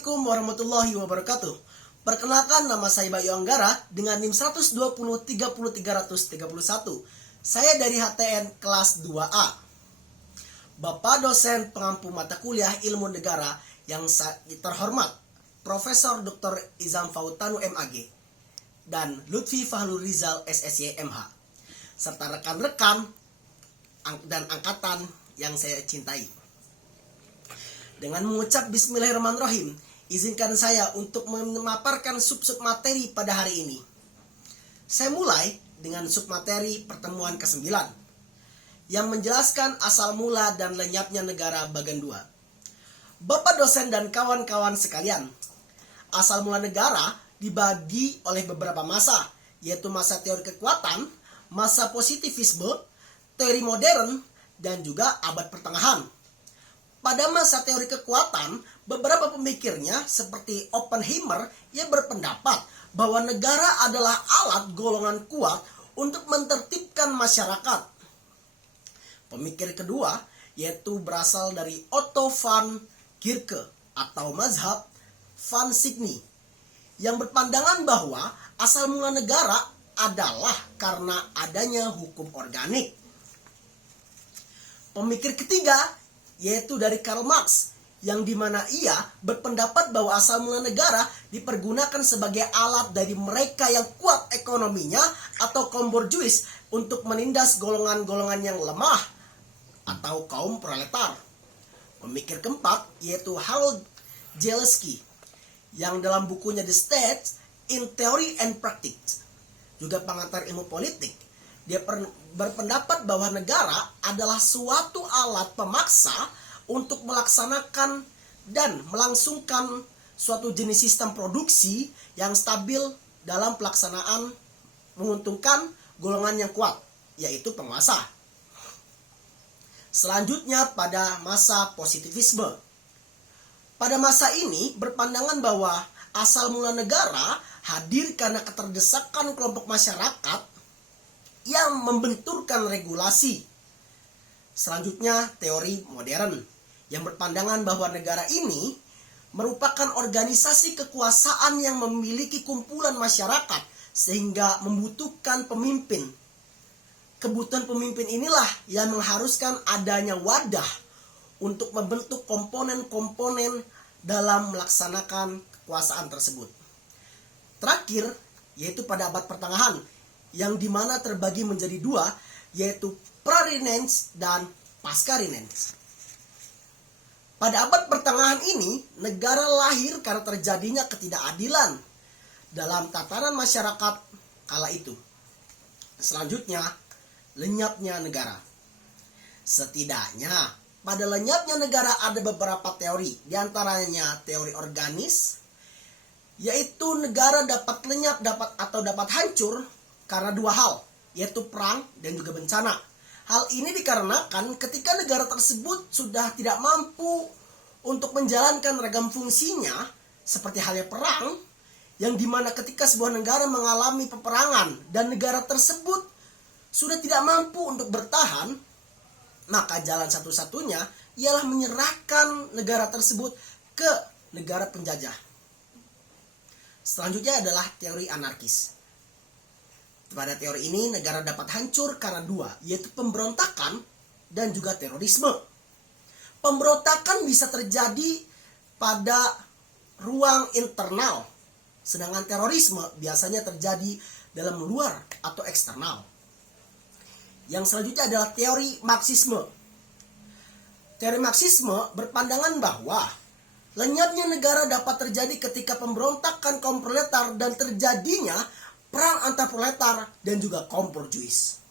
Assalamualaikum warahmatullahi wabarakatuh. Perkenalkan, nama saya Bayu Anggara dengan NIM 120-30331. Saya dari HTN kelas 2A. Bapak dosen pengampu mata kuliah ilmu negara yang terhormat Profesor Dr. Izam Fautanu MAG dan Lutfi Fahlur Rizal SSY MH, serta rekan-rekan dan angkatan yang saya cintai. Dengan mengucap Bismillahirrahmanirrahim, izinkan saya untuk memaparkan sub-sub materi pada hari ini. Saya mulai dengan submateri pertemuan ke-9 yang menjelaskan asal mula dan lenyapnya negara bagian 2. Bapak dosen dan kawan-kawan sekalian, asal mula negara dibagi oleh beberapa masa, yaitu masa teori kekuatan, masa positivisme, teori modern, dan juga abad pertengahan. Pada masa teori kekuatan, beberapa pemikirnya seperti Oppenheimer yang berpendapat bahwa negara adalah alat golongan kuat untuk mentertibkan masyarakat. Pemikir kedua yaitu berasal dari Otto von Guericke atau mazhab von Signy yang berpandangan bahwa asal mula negara adalah karena adanya hukum organik. Pemikir ketiga yaitu dari Karl Marx, yang dimana ia berpendapat bahwa asal mula negara dipergunakan sebagai alat dari mereka yang kuat ekonominya atau kaum borjuis untuk menindas golongan-golongan yang lemah atau kaum proletar. Pemikir keempat yaitu Harold Zalesky, yang dalam bukunya The State in Theory and Practice, juga pengantar ilmu politik, dia berpendapat bahwa negara adalah suatu alat pemaksa untuk melaksanakan dan melangsungkan suatu jenis sistem produksi yang stabil dalam pelaksanaan menguntungkan golongan yang kuat, yaitu penguasa. Selanjutnya pada masa positivisme. Pada masa ini berpandangan bahwa asal mula negara hadir karena keterdesakan kelompok masyarakat yang membenturkan regulasi. Selanjutnya teori modern yang berpandangan bahwa negara ini merupakan organisasi kekuasaan yang memiliki kumpulan masyarakat sehingga membutuhkan pemimpin. Kebutuhan pemimpin inilah yang mengharuskan adanya wadah untuk membentuk komponen-komponen dalam melaksanakan kekuasaan tersebut. Terakhir yaitu pada abad pertengahan, yang dimana terbagi menjadi dua, yaitu pra-Renaissance dan pasca-Renaissance. Pada abad pertengahan ini, negara lahir karena terjadinya ketidakadilan dalam tatanan masyarakat kala itu. Selanjutnya, lenyapnya negara. Setidaknya, pada lenyapnya negara ada beberapa teori, diantaranya teori organis, yaitu negara dapat lenyap dapat hancur karena dua hal, yaitu perang dan juga bencana. Hal ini dikarenakan ketika negara tersebut sudah tidak mampu untuk menjalankan ragam fungsinya, seperti halnya perang, yang dimana ketika sebuah negara mengalami peperangan dan negara tersebut sudah tidak mampu untuk bertahan, maka jalan satu-satunya ialah menyerahkan negara tersebut ke negara penjajah. Selanjutnya adalah teori anarkis. Pada teori ini, negara dapat hancur karena dua, yaitu pemberontakan dan juga terorisme. Pemberontakan bisa terjadi pada ruang internal, sedangkan terorisme biasanya terjadi dalam luar atau eksternal. Yang selanjutnya adalah teori Marxisme. Teori Marxisme berpandangan bahwa lenyapnya negara dapat terjadi ketika pemberontakan kaum proletar dan terjadinya perang antar proletar dan juga kaum borjuis.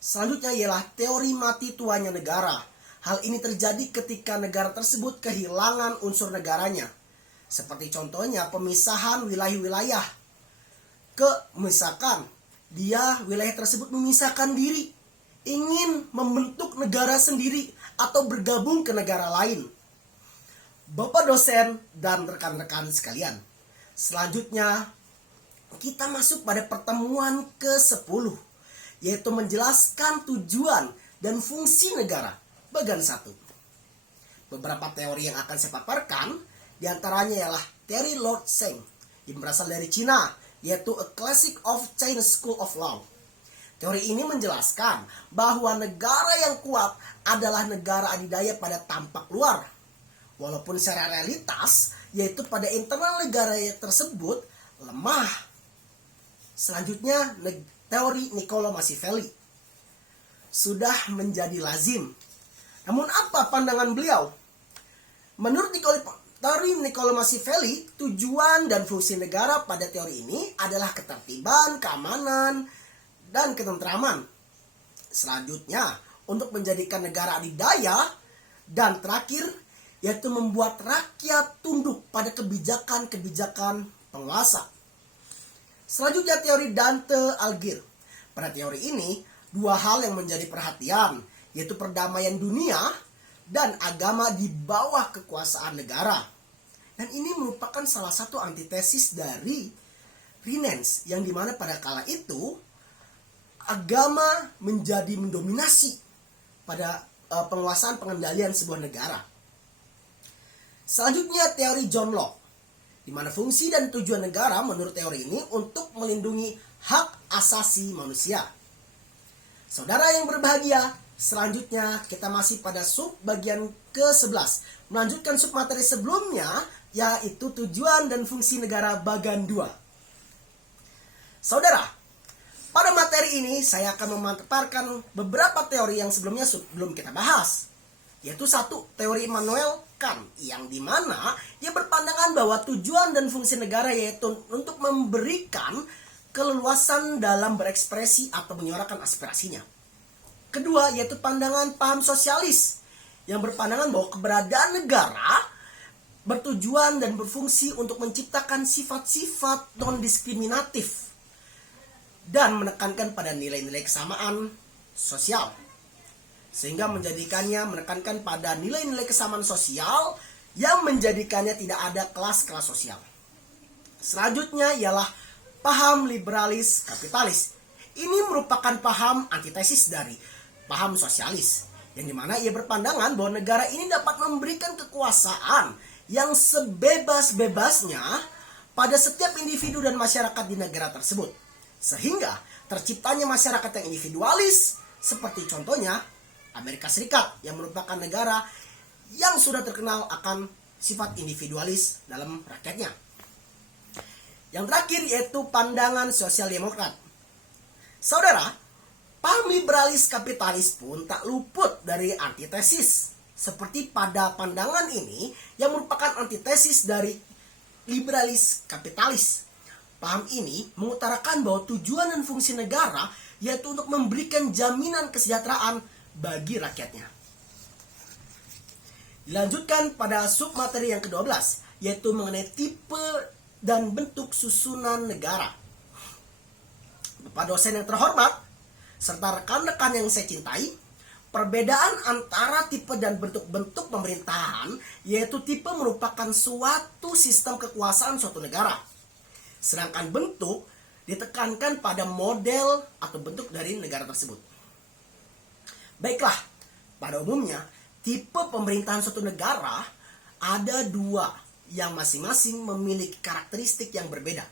Selanjutnya ialah teori mati tuanya negara. Hal ini terjadi ketika negara tersebut kehilangan unsur negaranya. Seperti contohnya pemisahan wilayah-wilayah. Misalkan dia wilayah tersebut memisahkan diri, ingin membentuk negara sendiri atau bergabung ke negara lain. Bapak dosen dan rekan-rekan sekalian, selanjutnya kita masuk pada pertemuan ke-10, yaitu menjelaskan tujuan dan fungsi negara, bagian 1. Beberapa teori yang akan saya paparkan, diantaranya ialah teori Lord Sheng, yang berasal dari Cina, yaitu A Classic of Chinese School of Law. Teori ini menjelaskan bahwa negara yang kuat adalah negara adidaya pada tampak luar. Walaupun secara realitas, yaitu pada internal negara tersebut, lemah. Selanjutnya, teori Niccolo Machiavelli sudah menjadi lazim. Namun apa pandangan beliau? Menurut teori Niccolo Machiavelli, tujuan dan fungsi negara pada teori ini adalah ketertiban, keamanan, dan ketentraman. Selanjutnya, untuk menjadikan negara adidaya, dan terakhir, yaitu membuat rakyat tunduk pada kebijakan-kebijakan penguasa. Selanjutnya teori Dante Alighieri. Pada teori ini, dua hal yang menjadi perhatian, yaitu perdamaian dunia dan agama di bawah kekuasaan negara. Dan ini merupakan salah satu antitesis dari Renaissance, yang dimana pada kala itu agama menjadi mendominasi pada penguasaan pengendalian sebuah negara. Selanjutnya teori John Locke, di mana fungsi dan tujuan negara menurut teori ini untuk melindungi hak asasi manusia. Saudara yang berbahagia, selanjutnya kita masih pada sub bagian ke-11. Melanjutkan sub materi sebelumnya, yaitu tujuan dan fungsi negara bagian 2. Saudara, pada materi ini saya akan memaparkan beberapa teori yang sebelumnya belum kita bahas. Yaitu satu, teori Immanuel Kant, yang dimana ia berpandangan bahwa tujuan dan fungsi negara yaitu untuk memberikan keleluasan dalam berekspresi atau menyuarakan aspirasinya. Kedua, yaitu pandangan paham sosialis, yang berpandangan bahwa keberadaan negara bertujuan dan berfungsi untuk menciptakan sifat-sifat non-diskriminatif dan menekankan pada nilai-nilai kesamaan sosial, sehingga menekankan pada nilai-nilai kesamaan sosial yang menjadikannya tidak ada kelas-kelas sosial. Selanjutnya ialah paham liberalis kapitalis. Ini merupakan paham antitesis dari paham sosialis, yang dimana ia berpandangan bahwa negara ini dapat memberikan kekuasaan yang sebebas-bebasnya pada setiap individu dan masyarakat di negara tersebut, sehingga terciptanya masyarakat yang individualis, seperti contohnya Amerika Serikat, yang merupakan negara yang sudah terkenal akan sifat individualis dalam rakyatnya. Yang terakhir yaitu pandangan sosial demokrat. Saudara, paham liberalis kapitalis pun tak luput dari antitesis, seperti pada pandangan ini yang merupakan antitesis dari liberalis kapitalis. Paham ini mengutarakan bahwa tujuan dan fungsi negara yaitu untuk memberikan jaminan kesejahteraan bagi rakyatnya. Dilanjutkan pada submateri yang ke-12, yaitu mengenai tipe dan bentuk susunan negara. Bapak dosen yang terhormat, serta rekan-rekan yang saya cintai, perbedaan antara tipe dan bentuk-bentuk pemerintahan, yaitu tipe merupakan suatu sistem kekuasaan suatu negara. Sedangkan bentuk ditekankan pada model atau bentuk dari negara tersebut. Baiklah, pada umumnya tipe pemerintahan suatu negara ada dua yang masing-masing memiliki karakteristik yang berbeda.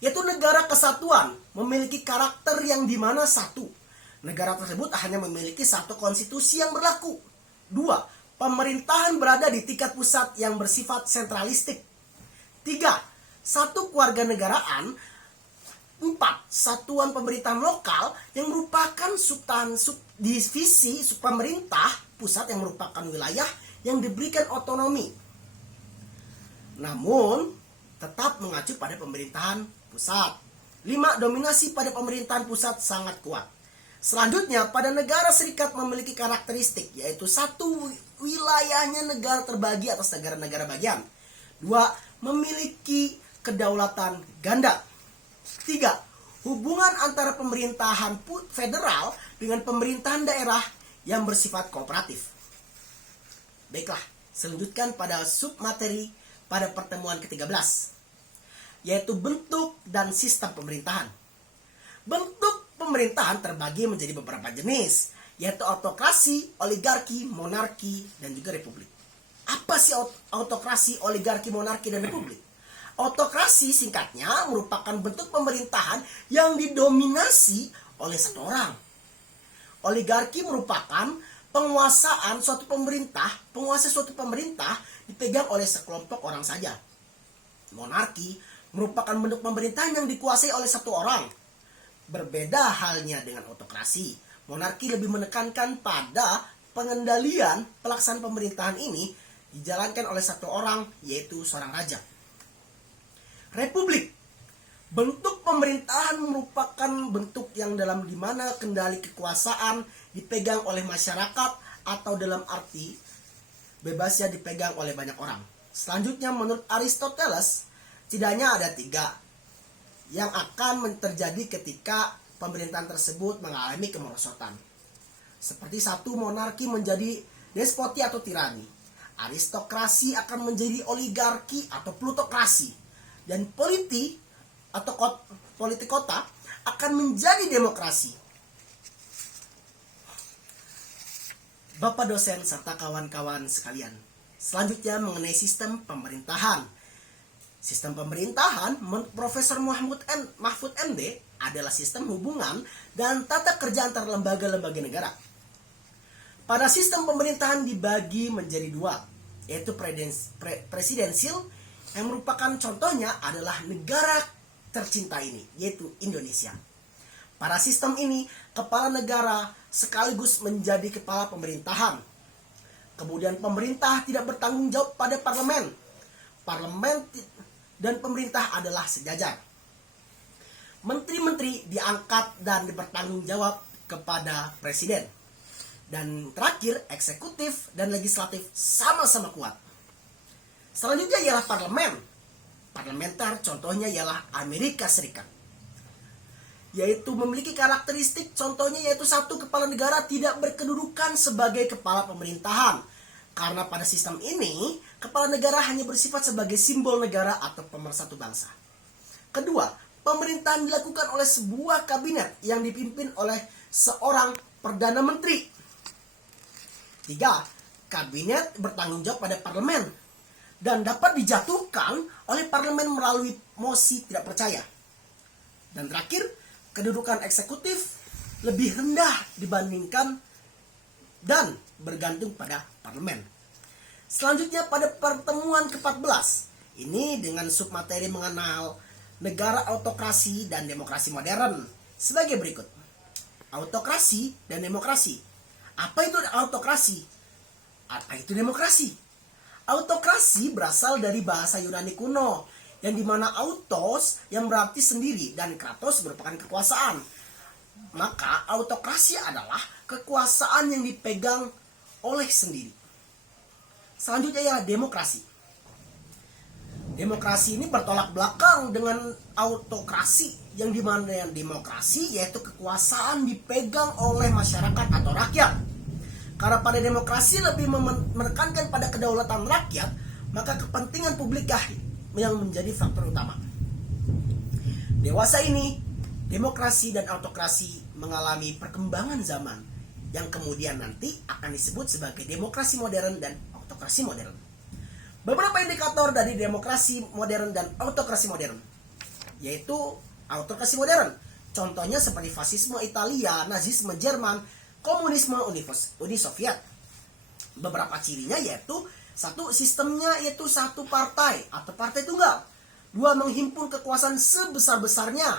Yaitu negara kesatuan memiliki karakter yang dimana satu, negara tersebut hanya memiliki satu konstitusi yang berlaku. Dua, pemerintahan berada di tingkat pusat yang bersifat sentralistik. Tiga, satu keluarga negaraan. 4. Satuan pemerintahan lokal yang merupakan subdivisi pemerintah pusat yang merupakan wilayah yang diberikan otonomi, namun tetap mengacu pada pemerintahan pusat. 5. Dominasi pada pemerintahan pusat sangat kuat. Selanjutnya, pada negara serikat memiliki karakteristik, yaitu satu, wilayahnya negara terbagi atas negara-negara bagian. 2. Memiliki kedaulatan ganda. 3. Hubungan antara pemerintahan federal dengan pemerintahan daerah yang bersifat kooperatif. Baiklah, selanjutkan pada submateri pada pertemuan ke-13, yaitu bentuk dan sistem pemerintahan. Bentuk pemerintahan terbagi menjadi beberapa jenis, yaitu autokrasi, oligarki, monarki, dan juga republik. Apa sih autokrasi, oligarki, monarki, dan republik? Autokrasi singkatnya merupakan bentuk pemerintahan yang didominasi oleh satu orang. Oligarki merupakan penguasa suatu pemerintah dipegang oleh sekelompok orang saja. Monarki merupakan bentuk pemerintahan yang dikuasai oleh satu orang. Berbeda halnya dengan autokrasi. Monarki lebih menekankan pada pengendalian pelaksanaan pemerintahan ini dijalankan oleh satu orang, yaitu seorang raja. Republik, bentuk pemerintahan merupakan bentuk yang di mana kendali kekuasaan dipegang oleh masyarakat atau dalam arti bebasnya dipegang oleh banyak orang. Selanjutnya menurut Aristoteles, setidaknya ada 3 yang akan terjadi ketika pemerintahan tersebut mengalami kemerosotan. Seperti 1, monarki menjadi despoti atau tirani. Aristokrasi akan menjadi oligarki atau plutokrasi. Dan politik kota akan menjadi demokrasi. Bapak dosen serta kawan-kawan sekalian, selanjutnya mengenai sistem pemerintahan. Sistem pemerintahan menurut Profesor Mahfud MD adalah sistem hubungan dan tata kerja antar lembaga-lembaga negara. Pada sistem pemerintahan dibagi menjadi 2, yaitu presidensial, yang merupakan contohnya adalah negara tercinta ini, yaitu Indonesia. Pada sistem ini, kepala negara sekaligus menjadi kepala pemerintahan. Kemudian pemerintah tidak bertanggung jawab pada parlemen. Parlemen dan pemerintah adalah sejajar. Menteri-menteri diangkat dan bertanggung jawab kepada presiden. Dan terakhir, eksekutif dan legislatif sama-sama kuat. Selanjutnya ialah parlemen. Parlementer contohnya ialah Amerika Serikat. Yaitu memiliki karakteristik contohnya yaitu 1, kepala negara tidak berkedudukan sebagai kepala pemerintahan. Karena pada sistem ini, kepala negara hanya bersifat sebagai simbol negara atau pemersatu bangsa. Kedua, pemerintahan dilakukan oleh sebuah kabinet yang dipimpin oleh seorang perdana menteri. 3, kabinet bertanggung jawab pada parlemen dan dapat dijatuhkan oleh parlemen melalui mosi tidak percaya. Dan terakhir, kedudukan eksekutif lebih rendah dibandingkan dan bergantung pada parlemen. Selanjutnya pada pertemuan ke-14, ini dengan submateri mengenal negara autokrasi dan demokrasi modern sebagai berikut. Autokrasi dan demokrasi. Apa itu autokrasi? Apa itu demokrasi? Autokrasi berasal dari bahasa Yunani kuno, yang dimana autos yang berarti sendiri dan kratos merupakan kekuasaan. Maka autokrasi adalah kekuasaan yang dipegang oleh sendiri. Selanjutnya ialah demokrasi. Demokrasi ini bertolak belakang dengan autokrasi, yang dimana yang demokrasi yaitu kekuasaan dipegang oleh masyarakat atau rakyat. Karena pada demokrasi lebih menekankan pada kedaulatan rakyat, maka kepentingan publik yang menjadi faktor utama. Dewasa ini, demokrasi dan autokrasi mengalami perkembangan zaman yang kemudian nanti akan disebut sebagai demokrasi modern dan autokrasi modern. Beberapa indikator dari demokrasi modern dan autokrasi modern, yaitu autokrasi modern. Contohnya seperti fasisme Italia, nazisme Jerman, komunisme Uni Soviet. Beberapa cirinya yaitu 1, sistemnya yaitu 1 partai atau partai tunggal. 2, menghimpun kekuasaan sebesar-besarnya.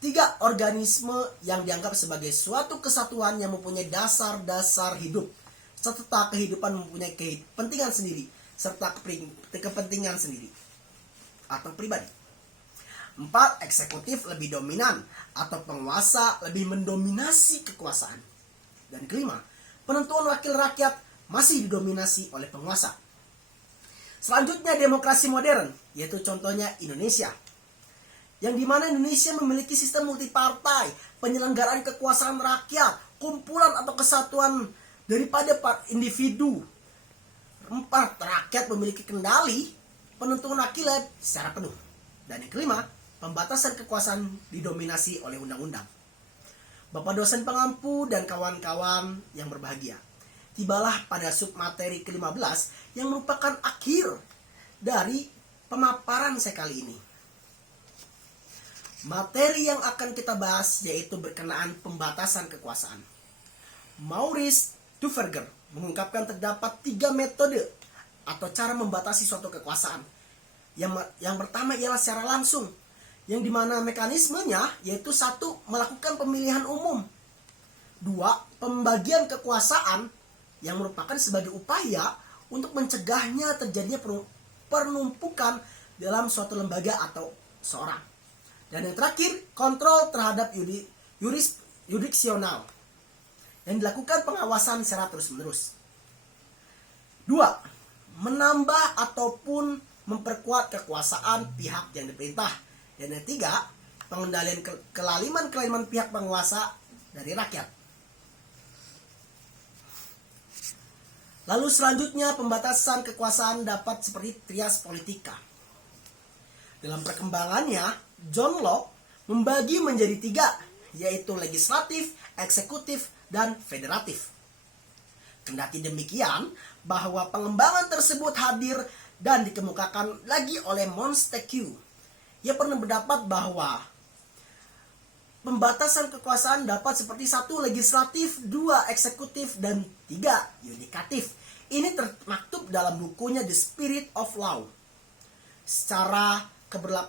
3, organisme yang dianggap sebagai suatu kesatuan yang mempunyai dasar-dasar hidup serta kehidupan mempunyai kepentingan sendiri serta kepentingan sendiri atau pribadi. 4, eksekutif lebih dominan atau penguasa lebih mendominasi kekuasaan. Dan kelima, penentuan wakil rakyat masih didominasi oleh penguasa. Selanjutnya demokrasi modern, yaitu contohnya Indonesia. Yang dimana Indonesia memiliki sistem multipartai, penyelenggaraan kekuasaan rakyat, kumpulan atau kesatuan daripada individu. 4, rakyat memiliki kendali penentuan wakil secara penuh. Dan yang kelima, pembatasan kekuasaan didominasi oleh undang-undang. Bapak dosen pengampu dan kawan-kawan yang berbahagia, tibalah pada submateri ke-15 yang merupakan akhir dari pemaparan saya kali ini. Materi yang akan kita bahas yaitu berkenaan pembatasan kekuasaan. Maurice Duverger mengungkapkan terdapat 3 metode atau cara membatasi suatu kekuasaan. Yang pertama ialah secara langsung, yang dimana mekanismenya yaitu 1. Melakukan pemilihan umum, 2. Pembagian kekuasaan yang merupakan sebagai upaya untuk mencegahnya terjadinya penumpukan dalam suatu lembaga atau seorang, dan yang terakhir kontrol terhadap yurisdiksional yang dilakukan pengawasan secara terus-menerus. 2. Menambah ataupun memperkuat kekuasaan pihak yang diperintah. Dan yang 3. Pengendalian kelaliman pihak penguasa dari rakyat. Lalu selanjutnya pembatasan kekuasaan dapat seperti trias politika. Dalam perkembangannya, John Locke membagi menjadi 3, yaitu legislatif, eksekutif, dan federatif. Kendati demikian, bahwa pengembangan tersebut hadir dan dikemukakan lagi oleh Montesquieu. Ia pernah berpendapat bahwa pembatasan kekuasaan dapat seperti 1. Legislatif, 2. Eksekutif, dan 3. Yudikatif. Ini termaktub dalam bukunya The Spirit of Law. Secara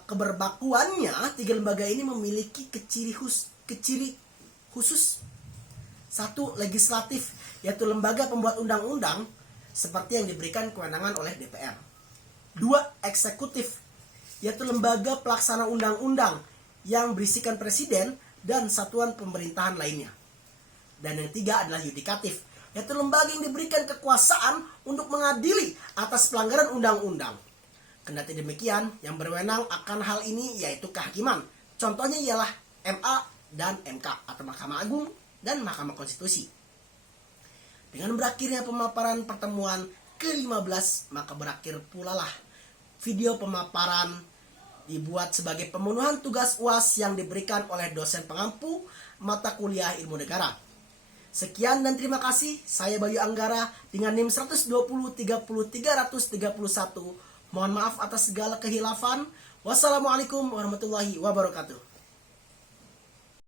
keberbakuannya, 3 lembaga ini memiliki keciri khusus. 1. Legislatif, yaitu lembaga pembuat undang-undang seperti yang diberikan kewenangan oleh DPR. 2. Eksekutif, yaitu lembaga pelaksana undang-undang yang berisikan presiden dan satuan pemerintahan lainnya. Dan yang 3 adalah yudikatif, yaitu lembaga yang diberikan kekuasaan untuk mengadili atas pelanggaran undang-undang. Kendati demikian, yang berwenang akan hal ini yaitu kehakiman. Contohnya ialah MA dan MK atau Mahkamah Agung dan Mahkamah Konstitusi. Dengan berakhirnya pemaparan pertemuan ke-15, maka berakhir pula lah video pemaparan dibuat sebagai pemenuhan tugas UAS yang diberikan oleh dosen pengampu mata kuliah ilmu negara. Sekian dan terima kasih. Saya Bayu Anggara dengan NIM 120-30-331. Mohon maaf atas segala kehilafan. Wassalamualaikum warahmatullahi wabarakatuh.